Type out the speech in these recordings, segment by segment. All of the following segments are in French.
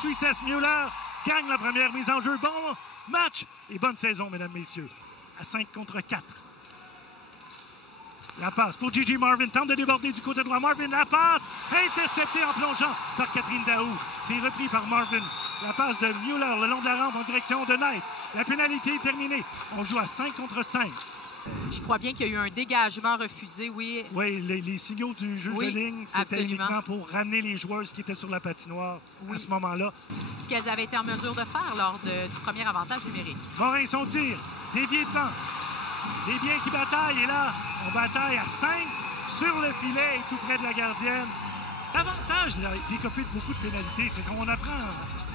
Suissesse Müller gagne la première mise en jeu. Bon match et bonne saison, mesdames, messieurs. À 5 contre 4. La passe pour Gigi Marvin. Tente de déborder du côté droit. Marvin, la passe interceptée en plongeant par Catherine Daou. C'est repris par Marvin. La passe de Müller le long de la rampe en direction de Knight. La pénalité est terminée. On joue à 5 contre 5. Je crois bien qu'il y a eu un dégagement refusé, oui. Oui, les signaux du juge de ligne, c'était uniquement pour ramener les joueuses qui étaient sur la patinoire à ce moment-là. Ce qu'elles avaient été en mesure de faire lors du premier avantage numérique. Morin, son tir, dévié devant. Des biens qui bataillent, et là, on bataille à 5 sur le filet et tout près de la gardienne. L'avantage d'écoper de beaucoup de pénalités, c'est qu'on apprend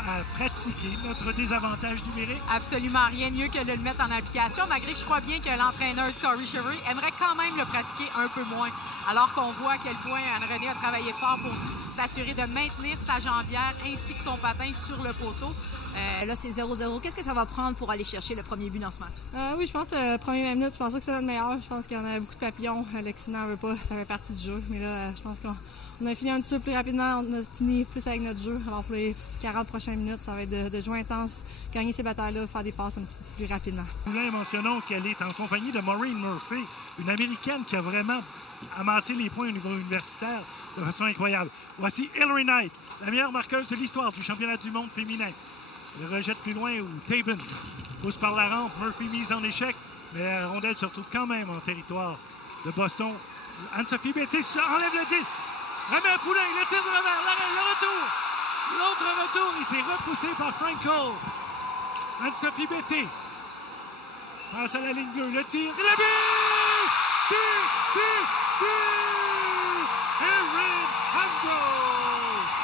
à pratiquer notre désavantage numérique. Absolument rien de mieux que de le mettre en application, malgré que je crois bien que l'entraîneur Corey Chevery aimerait quand même le pratiquer un peu moins, alors qu'on voit à quel point Anne-Renée a travaillé fort pour s'assurer de maintenir sa jambière ainsi que son patin sur le poteau. Là, c'est 0-0. Qu'est-ce que ça va prendre pour aller chercher le premier but dans ce match? Oui, je pense que le premier 20 minutes, je pense pas que c'est notre meilleur. Je pense qu'il y en a beaucoup de papillons. L'accident ne veut pas, ça fait partie du jeu. Mais là, je pense qu'on a fini un petit peu plus rapidement. On a fini plus avec notre jeu. Alors, pour les 40 prochaines minutes, ça va être de jouer intense, gagner ces batailles-là, faire des passes un petit peu plus rapidement. Nous mentionnons qu'elle est en compagnie de Maureen Murphy, une Américaine qui a vraiment amassé les points au niveau universitaire de façon incroyable. Voici Hillary Knight, la meilleure marqueuse de l'histoire du championnat du monde féminin. Le rejette plus loin où Tabin pousse par la rampe. Murphy mise en échec, mais la rondelle se retrouve quand même en territoire de Boston. Anne-Sophie Betté enlève le disque. Remet à Poulain, le tir de revers, le retour. L'autre retour, il s'est repoussé par Frank Cole. Anne-Sophie Betté passe à la ligne bleue, le tir, et le but! But!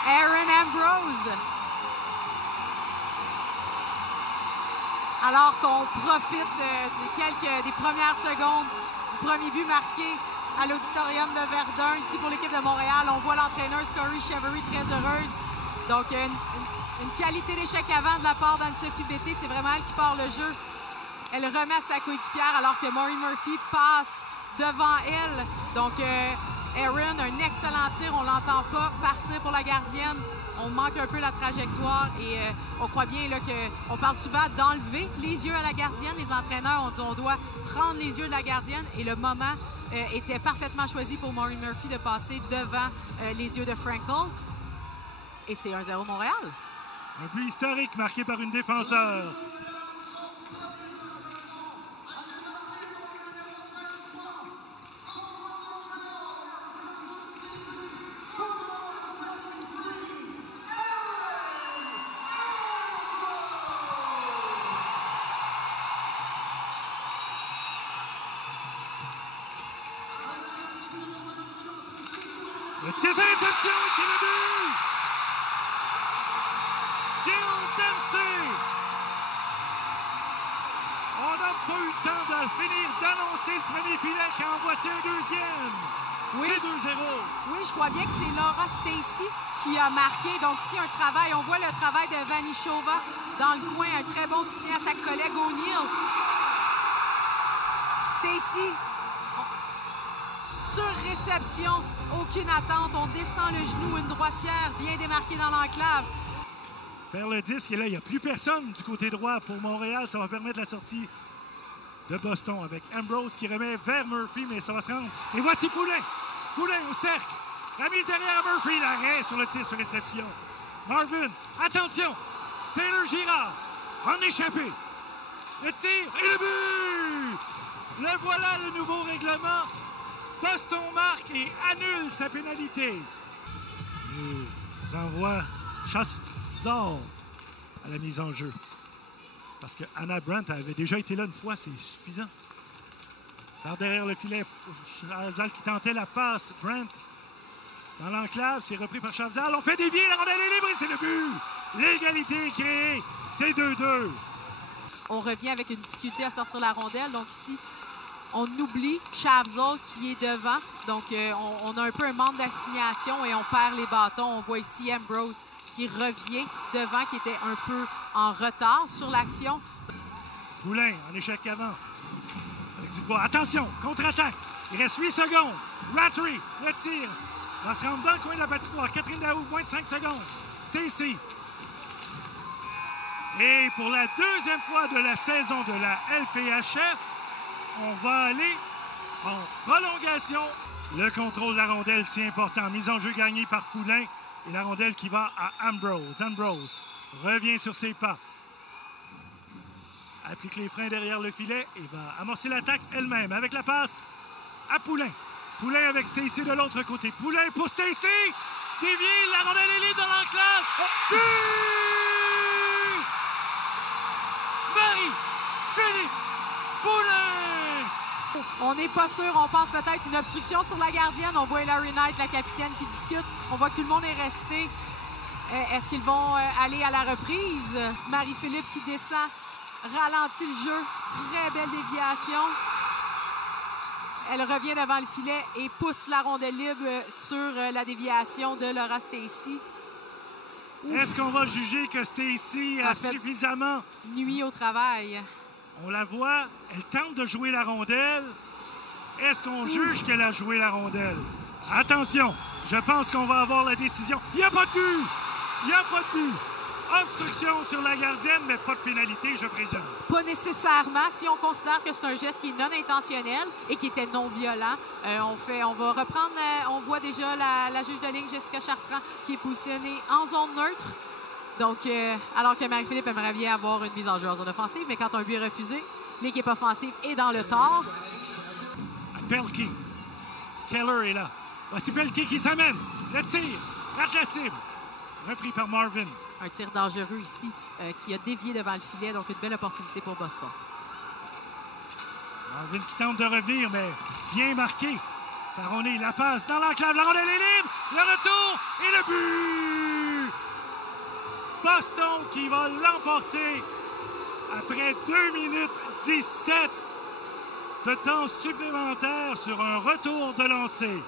Aaron Ambrose! Alors qu'on profite des premières secondes du premier but marqué à l'auditorium de Verdun, ici pour l'équipe de Montréal. On voit l'entraîneur Corey Chevery très heureuse. Donc, une qualité d'échec avant de la part d'Anne-Sophie Betté. C'est vraiment elle qui part le jeu. Elle remet à sa coéquipière alors que Maureen Murphy passe devant elle. Donc, Aaron, un excellent tir. On l'entend pas partir pour la gardienne. On manque un peu la trajectoire et on croit bien qu'on parle souvent d'enlever les yeux à la gardienne. Les entraîneurs ont dit on doit prendre les yeux de la gardienne et le moment était parfaitement choisi pour Maureen Murphy de passer devant les yeux de Frankel. Et c'est 1-0 Montréal. Un but historique marqué par une défenseur. Le tir sur réception, c'est le but! Jill Dempsey! On n'a pas eu le temps de finir d'annoncer le premier filet quand voici un deuxième. Oui, c'est 2-0. Oui, je crois bien que c'est Laura Stacy qui a marqué. Donc ici, un travail. On voit le travail de Vanishova dans le coin. Un très bon soutien à sa collègue O'Neill. Stacy, sur réception, aucune attente. On descend le genou, une droitière bien démarquée dans l'enclave. Vers le disque, et là, il n'y a plus personne du côté droit pour Montréal. Ça va permettre la sortie de Boston avec Ambrose qui remet vers Murphy, mais ça va se rendre. Et voici Poulain. Poulain au cercle. La mise derrière Murphy. L'arrêt sur le tir sur réception. Marvin, attention. Taylor Girard en échappé. Le tir et le but! Le voilà, le nouveau règlement. Boston marque et annule sa pénalité. Ils envoient Chasseur à la mise en jeu. Parce que Anna Brandt avait déjà été là une fois, c'est suffisant. Par derrière le filet, Chavzal qui tentait la passe. Brandt dans l'enclave, c'est repris par Chavzal. On fait dévier, la rondelle est libre et c'est le but. L'égalité est créée, c'est 2-2. On revient avec une difficulté à sortir la rondelle. Donc ici, on oublie Chavzal qui est devant. Donc on a un peu un manque d'assignation et on perd les bâtons. On voit ici Ambrose qui revient devant, qui était un peu en retard sur l'action. Poulain en échec avant. Avec Dubois. Attention, contre-attaque. Il reste 8 secondes. Rattery, le tir. Va se rendre dans le coin de la patinoire. Catherine Daou, moins de 5 secondes. Stacy. Et pour la deuxième fois de la saison de la LPHF, on va aller en prolongation. Le contrôle de la rondelle, si important. Mise en jeu gagnée par Poulain. Et la rondelle qui va à Ambrose. Ambrose revient sur ses pas. Applique les freins derrière le filet et va amorcer l'attaque elle-même avec la passe à Poulain. Poulain avec Stacey de l'autre côté. Poulain pour Stacey. Dévié, la rondelle est libre dans l'enclave. But! Marie-Philippe Poulain! On n'est pas sûr, on pense peut-être une obstruction sur la gardienne. On voit Larry Knight, la capitaine, qui discute. On voit que tout le monde est resté. Est-ce qu'ils vont aller à la reprise? Marie-Philippe qui descend, ralentit le jeu. Très belle déviation. Elle revient devant le filet et pousse la rondelle libre sur la déviation de Laura Stacey. Est-ce qu'on va juger que Stacey a suffisamment... Nuit au travail. On la voit, elle tente de jouer la rondelle. Est-ce qu'on juge qu'elle a joué la rondelle? Attention, je pense qu'on va avoir la décision. Il n'y a pas de but! Il n'y a pas de but! Obstruction sur la gardienne, mais pas de pénalité, je présume. Pas nécessairement. Si on considère que c'est un geste qui est non intentionnel et qui était non violent, on va reprendre. On voit déjà la juge de ligne, Jessica Chartrand, qui est positionnée en zone neutre. Donc, alors que Marie-Philippe aimerait bien avoir une mise en jeu en zone offensive, mais quand un but est refusé, l'équipe offensive est dans le tort. Pelkey. Keller est là. Voici Pelkey qui s'amène. Le tir. Large la cible. Repris par Marvin. Un tir dangereux ici qui a dévié devant le filet, donc une belle opportunité pour Boston. Marvin qui tente de revenir, mais bien marqué. Faroni, la passe dans l'enclave, la rondelle est libre, le retour et le but! Boston qui va l'emporter après 2 minutes 17 de temps supplémentaire sur un retour de lancer.